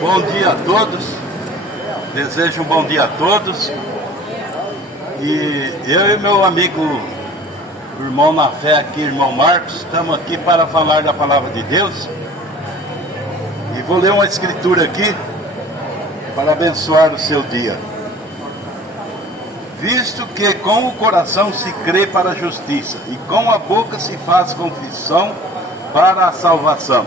Bom dia a todos, desejo um bom dia a todos. E eu e meu amigo, o irmão na fé aqui, irmão Marcos, estamos aqui para falar da palavra de Deus. E vou ler uma escritura aqui para abençoar o seu dia. Visto que com o coração se crê para a justiça e com a boca se faz confissão para a salvação.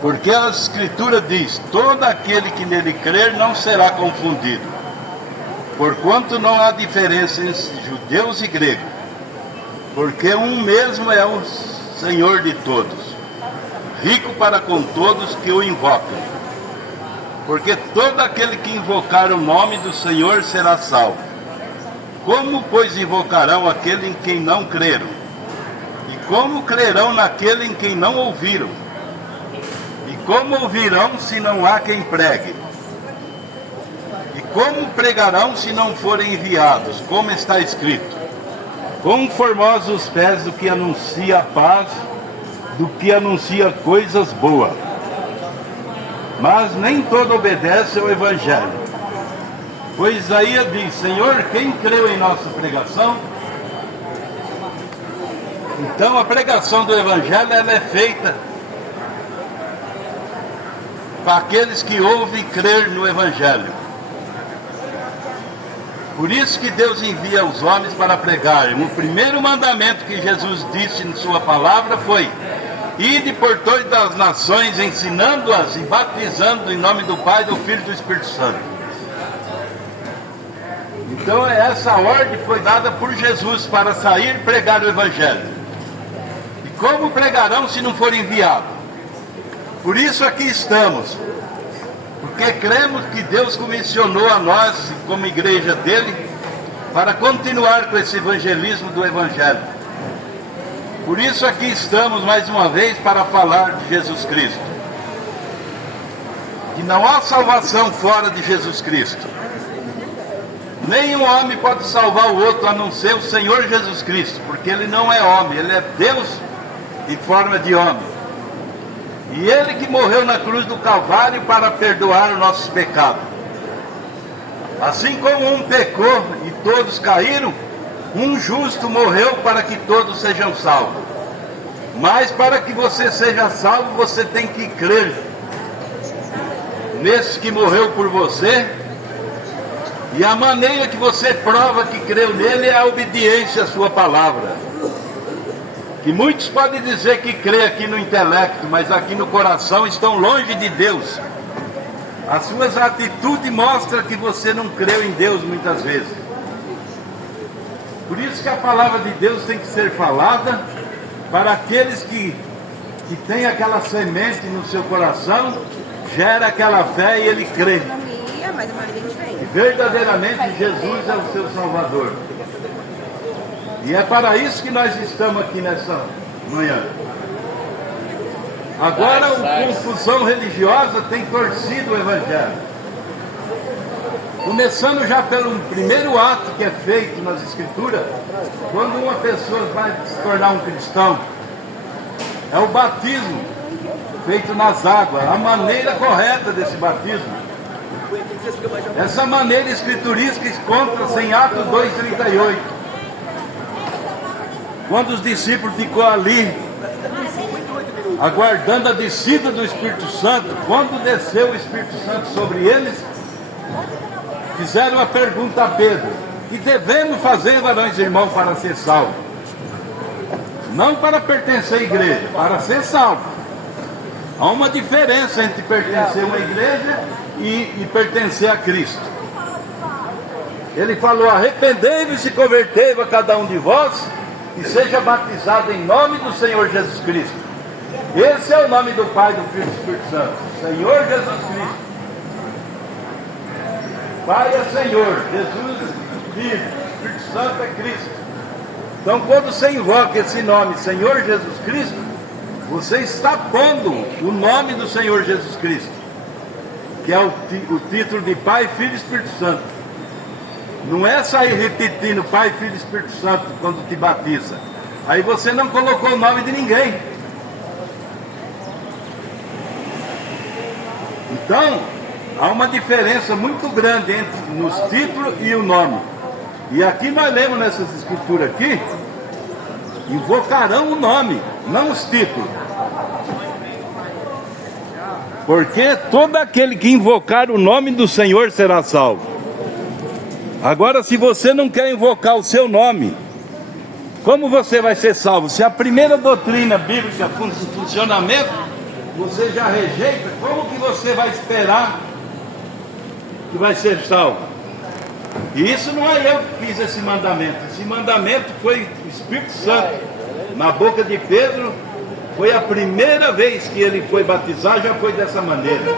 Porque a escritura diz: todo aquele que nele crer não será confundido, porquanto não há diferença entre judeus e gregos, porque um mesmo é o Senhor de todos, rico para com todos que o invocam. Porque todo aquele que invocar o nome do Senhor será salvo. Como, pois, invocarão aquele em quem não creram? E como crerão naquele em quem não ouviram? E como ouvirão se não há quem pregue? E como pregarão se não forem enviados? Como está escrito: quão formosos os pés do que anuncia a paz, do que anuncia coisas boas. Mas nem todo obedece ao Evangelho. Pois Isaías diz: Senhor, quem creu em nossa pregação? Então a pregação do Evangelho ela é feita para aqueles que ouvem crer no Evangelho. Por isso que Deus envia os homens para pregar. O primeiro mandamento que Jesus disse em sua palavra foi: ide por todas as nações, ensinando-as e batizando em nome do Pai, do Filho e do Espírito Santo. Então essa ordem foi dada por Jesus para sair e pregar o Evangelho. E como pregarão se não forem enviados? Por isso aqui estamos, porque cremos que Deus comissionou a nós, como igreja dele, para continuar com esse evangelismo do Evangelho. Por isso aqui estamos mais uma vez para falar de Jesus Cristo. Que não há salvação fora de Jesus Cristo. Nenhum homem pode salvar o outro a não ser o Senhor Jesus Cristo, porque ele não é homem, ele é Deus em forma de homem. E ele que morreu na cruz do Calvário para perdoar os nossos pecados. Assim como um pecou e todos caíram, um justo morreu para que todos sejam salvos. Mas para que você seja salvo, você tem que crer nesse que morreu por você. E a maneira que você prova que creu nele é a obediência à sua palavra. E muitos podem dizer que crê aqui no intelecto, mas aqui no coração estão longe de Deus. As suas atitudes mostram que você não creu em Deus muitas vezes. Por isso que a palavra de Deus tem que ser falada para aqueles que têm aquela semente no seu coração, gera aquela fé e ele crê. E verdadeiramente Jesus é o seu Salvador. E é para isso que nós estamos aqui nessa manhã. Agora a confusão religiosa tem torcido o Evangelho. Começando já pelo primeiro ato que é feito nas Escrituras, quando uma pessoa vai se tornar um cristão, é o batismo feito nas águas, a maneira correta desse batismo. Essa maneira escriturística encontra-se em Atos 2,38. Quando os discípulos ficou ali, aguardando a descida do Espírito Santo, quando desceu o Espírito Santo sobre eles, fizeram a pergunta a Pedro: que devemos fazer, varões e irmãos, para ser salvos? Não para pertencer à igreja, para ser salvo. Há uma diferença entre pertencer a uma igreja e pertencer a Cristo. Ele falou: arrependei-vos e convertei-vos a cada um de vós, e seja batizado em nome do Senhor Jesus Cristo. Esse é o nome do Pai, do Filho e do Espírito Santo. Senhor Jesus Cristo. Pai é Senhor, Jesus Filho, Espírito Santo é Cristo. Então quando você invoca esse nome, Senhor Jesus Cristo, você está pondo o nome do Senhor Jesus Cristo, que é o título de Pai, Filho e Espírito Santo. Não é sair repetindo Pai, Filho e Espírito Santo quando te batiza. Aí você não colocou o nome de ninguém. Então, há uma diferença muito grande entre nos títulos e o nome. E aqui nós lemos nessas escrituras aqui, invocarão o nome, não os títulos. Porque todo aquele que invocar o nome do Senhor será salvo. Agora, se você não quer invocar o seu nome, como você vai ser salvo? Se a primeira doutrina bíblica, funcionamento, você já rejeita, como que você vai esperar que vai ser salvo? E isso não é eu que fiz esse mandamento. Esse mandamento foi o Espírito Santo. Na boca de Pedro, foi a primeira vez que ele foi batizar, já foi dessa maneira.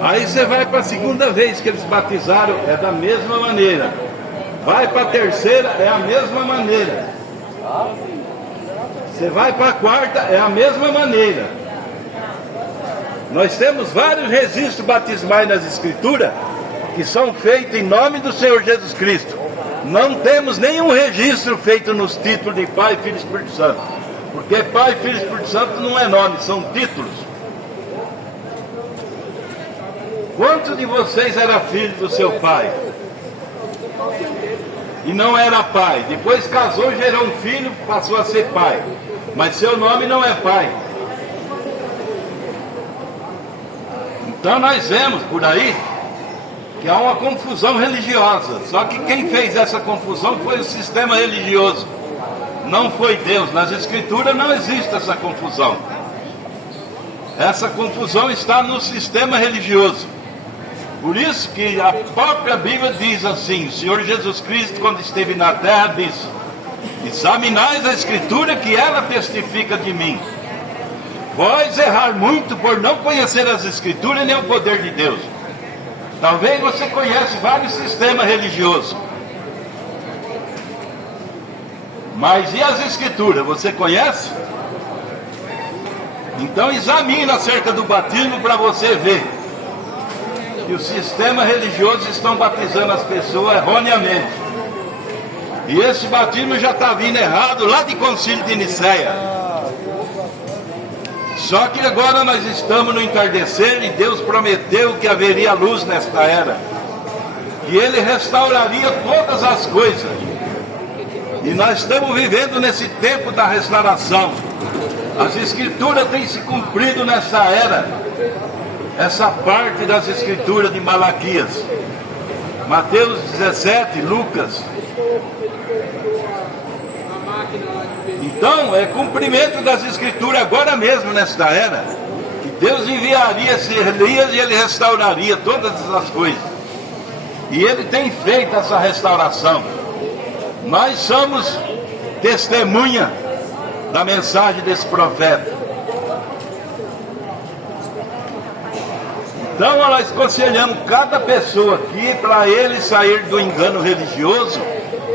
Aí você vai para a segunda vez que eles batizaram, é da mesma maneira. Vai para a terceira, é a mesma maneira. Você vai para a quarta, é a mesma maneira. Nós temos vários registros batismais nas Escrituras que são feitos em nome do Senhor Jesus Cristo. Não temos nenhum registro feito nos títulos de Pai, Filho e Espírito Santo. Porque Pai, Filho e Espírito Santo não é nome, são títulos. Quantos de vocês era filho do seu pai? E não era pai. Depois casou, gerou um filho, passou a ser pai. Mas seu nome não é pai. Então nós vemos por aí que há uma confusão religiosa. Só que quem fez essa confusão foi o sistema religioso. Não foi Deus. Nas Escrituras não existe essa confusão. Essa confusão está no sistema religioso. Por isso que a própria Bíblia diz assim, o Senhor Jesus Cristo, quando esteve na terra, disse: examinais a Escritura, que ela testifica de mim. Vós errar muito por não conhecer as Escrituras nem o poder de Deus. Talvez você conhece vários sistemas religiosos, mas e as Escrituras, você conhece? Então examina acerca do batismo para você ver que os sistemas religiosos estão batizando as pessoas erroneamente. E esse batismo já está vindo errado lá de Concílio de Nicéia. Só que agora nós estamos no entardecer e Deus prometeu que haveria luz nesta era. Que Ele restauraria todas as coisas. E nós estamos vivendo nesse tempo da restauração. As Escrituras têm se cumprido nessa era. Essa parte das Escrituras de Malaquias. Mateus 17, Lucas. Então, é cumprimento das Escrituras agora mesmo, nesta era, que Deus enviaria esse Elias e ele restauraria todas as coisas. E ele tem feito essa restauração. Nós somos testemunha da mensagem desse profeta. Então, nós aconselhamos cada pessoa que, para ele sair do engano religioso,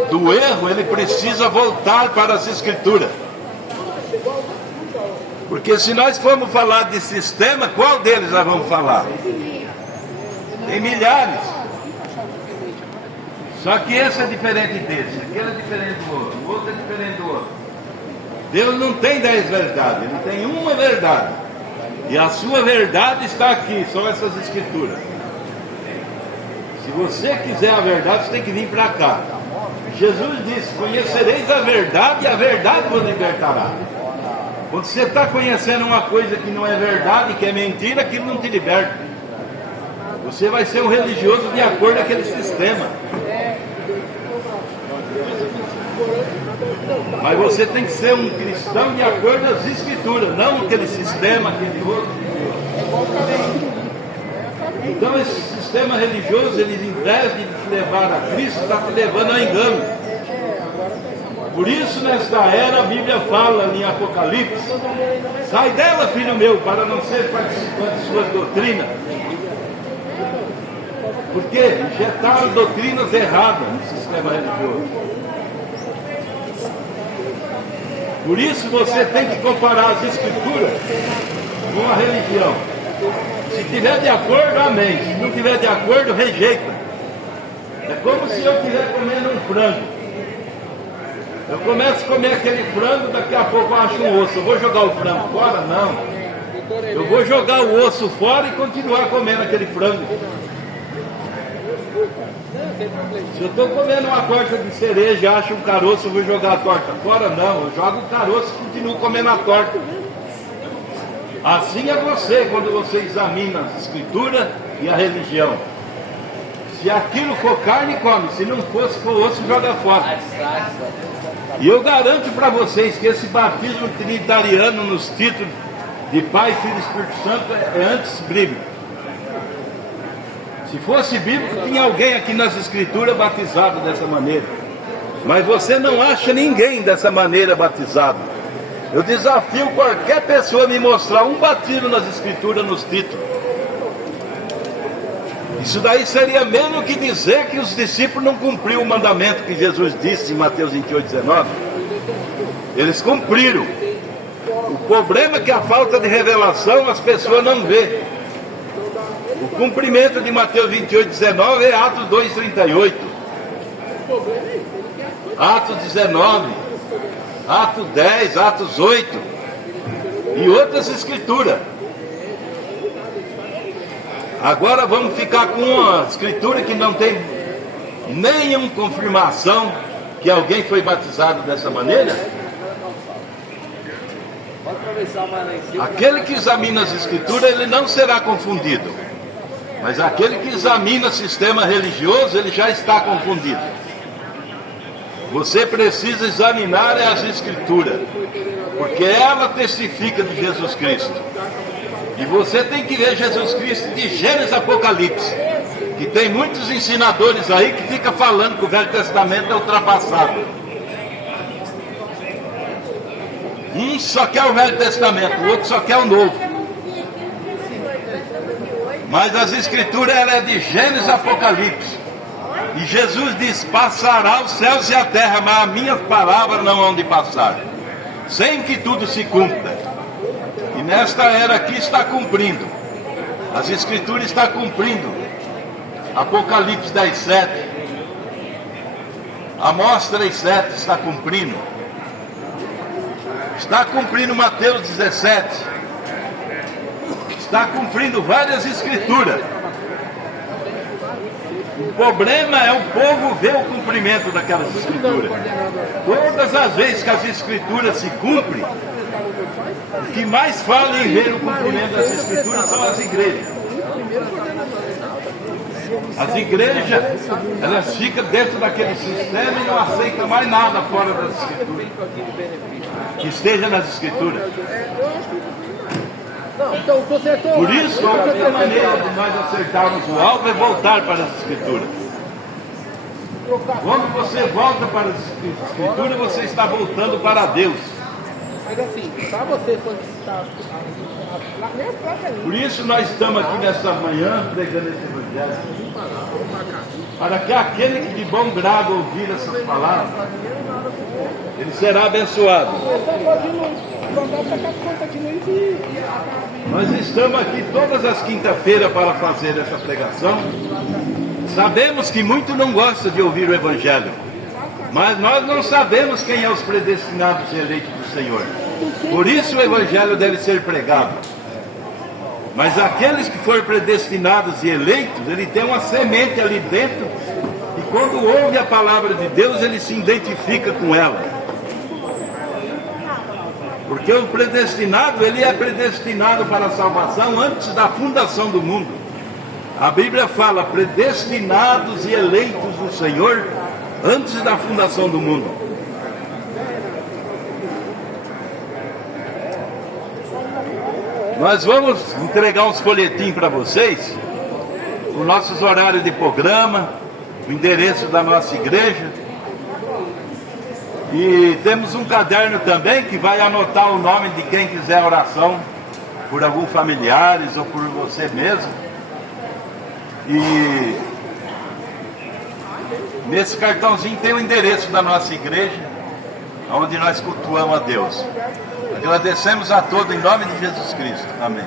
do erro, ele precisa voltar para as Escrituras. Porque se nós formos falar de sistema, qual deles nós vamos falar? Tem milhares. Só que esse é diferente desse, aquele é diferente do outro, o outro é diferente do outro. Deus não tem 10 verdades, Ele tem uma verdade. E a sua verdade está aqui, são essas Escrituras. Se você quiser a verdade, você tem que vir para cá. Jesus disse: conhecereis a verdade e a verdade vos libertará. Quando você está conhecendo uma coisa que não é verdade, que é mentira, aquilo não te liberta. Você vai ser um religioso de acordo com aquele sistema. Mas você tem que ser um cristão de acordo com as Escrituras, não aquele sistema, aquele outro. Então esse sistema religioso, ele, em vez de te levar a Cristo, está te levando a engano. Por isso, nesta era, a Bíblia fala em Apocalipse: sai dela, filho meu, para não ser participante de sua doutrina. Porque injetaram doutrinas erradas no sistema religioso. Por isso você tem que comparar as escrituras com a religião. Se tiver de acordo, amém. Se não tiver de acordo, rejeita. É como se eu estiver comendo um frango. Eu começo a comer aquele frango, daqui a pouco eu acho um osso. Eu vou jogar o frango fora? Não. Eu vou jogar o osso fora e continuar comendo aquele frango. Se eu estou comendo uma torta de cereja e acho um caroço, eu vou jogar a torta fora? Não, eu jogo o caroço e continuo comendo a torta. Assim é você, quando você examina a escritura e a religião. Se aquilo for carne, come. Se não for osso, joga fora. E eu garanto para vocês que esse batismo trinitariano nos títulos de Pai, Filho e Espírito Santo é antes bíblico. Se fosse bíblico, tinha alguém aqui nas escrituras batizado dessa maneira. Mas você não acha ninguém dessa maneira batizado. Eu desafio qualquer pessoa a me mostrar um batismo nas escrituras, nos títulos. Isso daí seria menos que dizer que os discípulos não cumpriram o mandamento que Jesus disse em Mateus 28:19. Eles cumpriram. O problema é que a falta de revelação as pessoas não vê. O cumprimento de Mateus 28:19 é Atos 2:38. Atos 19, Atos 10, Atos 8 e outras escrituras. Agora vamos ficar com uma escritura que não tem nenhuma confirmação que alguém foi batizado dessa maneira. Aquele que examina as escrituras, ele não será confundido. Mas aquele que examina o sistema religioso, ele já está confundido. Você precisa examinar as escrituras, porque ela testifica de Jesus Cristo. E você tem que ver Jesus Cristo de Gênesis a Apocalipse. Que tem muitos ensinadores aí que ficam falando que o Velho Testamento é ultrapassado. Um só quer o Velho Testamento, o outro só quer o Novo. Mas as escrituras ela é de Gênesis a Apocalipse. E Jesus diz: passará os céus e a terra, mas as minhas palavras não hão de passar, sem que tudo se cumpra. E nesta era aqui está cumprindo. As escrituras estão cumprindo. Apocalipse 10:7. Amós 3:7 está cumprindo. Está cumprindo Mateus 17. Está cumprindo várias escrituras. O problema é o povo ver o cumprimento daquelas escrituras. Todas as vezes que as escrituras se cumprem, o que mais fala em ver o cumprimento das escrituras são as igrejas. As igrejas, elas ficam dentro daquele sistema e não aceitam mais nada fora das escrituras, que esteja nas escrituras. Por isso, a única maneira de nós acertarmos o alvo é voltar para as escrituras. Quando você volta para as escrituras, você está voltando para Deus. Mas assim, para você solicitar por isso nós estamos aqui nessa manhã pregando esse evangelho, para que aquele que de bom grado ouvir essas palavras, ele será abençoado. Nós estamos aqui todas as quinta-feiras para fazer essa pregação. Sabemos que muitos não gostam de ouvir o evangelho, mas nós não sabemos quem é os predestinados e eleitos do Senhor. Por isso o evangelho deve ser pregado. Mas aqueles que forem predestinados e eleitos, ele tem uma semente ali dentro, e quando ouve a palavra de Deus, ele se identifica com ela. Porque o predestinado, ele é predestinado para a salvação antes da fundação do mundo. A Bíblia fala predestinados e eleitos do Senhor antes da fundação do mundo. Nós vamos entregar uns folhetinhos para vocês, os nossos horários de programa, o endereço da nossa igreja. E temos um caderno também que vai anotar o nome de quem quiser oração por alguns familiares ou por você mesmo. E nesse cartãozinho tem o endereço da nossa igreja. onde nós cultuamos a Deus. Agradecemos a todos em nome de Jesus Cristo. Amém.